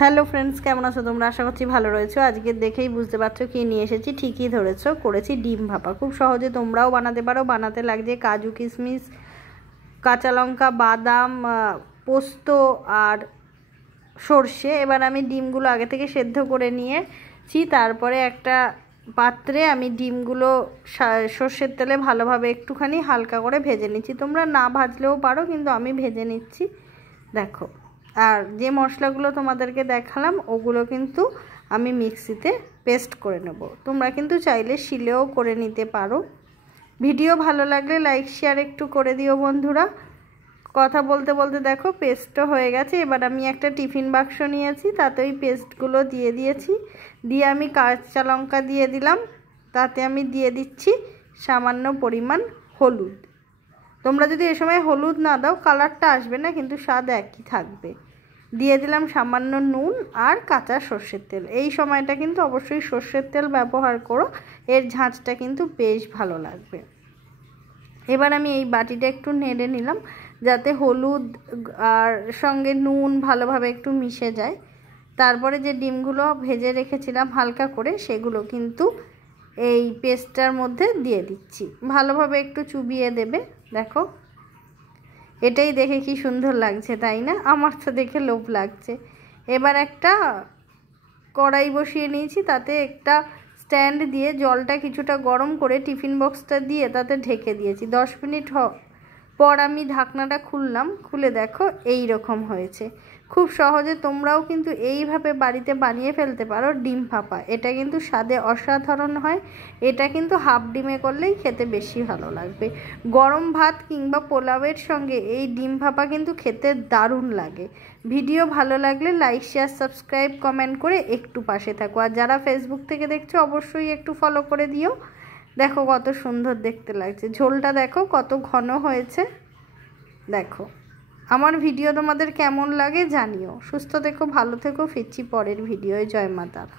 Hello friends, কেমন আছো তোমরা? আশা করছি ভালো রয়েছো। আজকে দেখেই বুঝতে পারছো কি নিয়ে এসেছি। ঠিকই ধরেছো, করেছি ডিম ভাপা। খুব সহজে তোমরাও বানাতে পারো। বানাতে লাগছে কাজু, কিশমিশ, কাঁচা লঙ্কা, বাদাম, পোস্ত আর সর্ষে। এবার আমি ডিমগুলো আগে থেকে সেদ্ধ করে নিয়েছি। তারপরে একটা পাত্রে আমি ডিমগুলো সর্ষের তেলে ভালোভাবে একটুখানি হালকা করে ভেজে নিচ্ছি। তোমরা না ভাজলেও পারো, কিন্তু আমি ভেজে নিচ্ছি। দেখো, আর যে মশলাগুলো তোমাদেরকে দেখালাম ওগুলো কিন্তু আমি মিক্সিতে পেস্ট করে নেব। তোমরা কিন্তু চাইলে শিলেও করে নিতে পারো। ভিডিও ভালো লাগলে লাইক শেয়ার একটু করে দিও বন্ধুরা। কথা বলতে বলতে দেখো পেস্টও হয়ে গেছে। এবার আমি একটা টিফিন বাক্স নিয়েছি, তাতে ওই পেস্টগুলো দিয়ে দিয়েছি। দিয়ে আমি কাঁচা লঙ্কা দিয়ে দিলাম। তাতে আমি দিয়ে দিচ্ছি সামান্য পরিমাণ হলুদ। তোমরা যদি এ সময় হলুদ না দাও কালারটা আসবে না, কিন্তু স্বাদ একই থাকবে। দিয়ে দিলাম সামান্য নুন আর কাঁচা সর্ষের তেল। এই সময়টা কিন্তু অবশ্যই সর্ষের তেল ব্যবহার করো, এর ঝাঁঝটা কিন্তু বেশ ভালো লাগবে। এবার আমি এই বাটিটা একটু নেড়ে নিলাম, যাতে হলুদ আর সঙ্গে নুন ভালোভাবে একটু মিশে যায়। তারপরে যে ডিমগুলো ভেজে রেখেছিলাম হালকা করে, সেগুলো কিন্তু এই পেস্টটার মধ্যে দিয়ে দিচ্ছি। ভালোভাবে একটু চুবিয়ে দেবে। দেখো, এটাই দেখে কি সুন্দর লাগছে, তাই না? আমার তো দেখে লোভ লাগছে। এবার একটা কড়াই বসিয়ে নিয়েছি, তাতে একটা স্ট্যান্ড দিয়ে জলটা কিছুটা গরম করে টিফিন বক্সটা দিয়ে তাতে ঢেকে দিয়েছি। 10 মিনিট পর আমি ঢাকনাটা খুললাম। খুলে দেখো এই রকম হয়েছে। খুব সহজে তোমরাও কিন্তু এইভাবে বাড়িতে বানিয়ে ফেলতে পারো ডিম ভাপা। এটা কিন্তু স্বাদে অসাধারণ হয়। এটা কিন্তু হাফ ডিমে করলেই খেতে বেশি ভালো লাগবে। গরম ভাত কিংবা পোলাওয়ের সঙ্গে এই ডিম ভাপা কিন্তু খেতে দারুণ লাগে। ভিডিও ভালো লাগলে লাইক শেয়ার সাবস্ক্রাইব কমেন্ট করে একটু পাশে থাকো। আর যারা ফেসবুক থেকে দেখছো অবশ্যই একটু ফলো করে দিও। দেখো কত সুন্দর দেখতে লাগছে। ঝোলটা দেখো কত ঘন হয়েছে। দেখো, আমার ভিডিও তোমাদের কেমন লাগে জানিও। সুস্থ থেকো, ভালো থেকো। ফিরছি পরের ভিডিওয়। জয় মা তারা।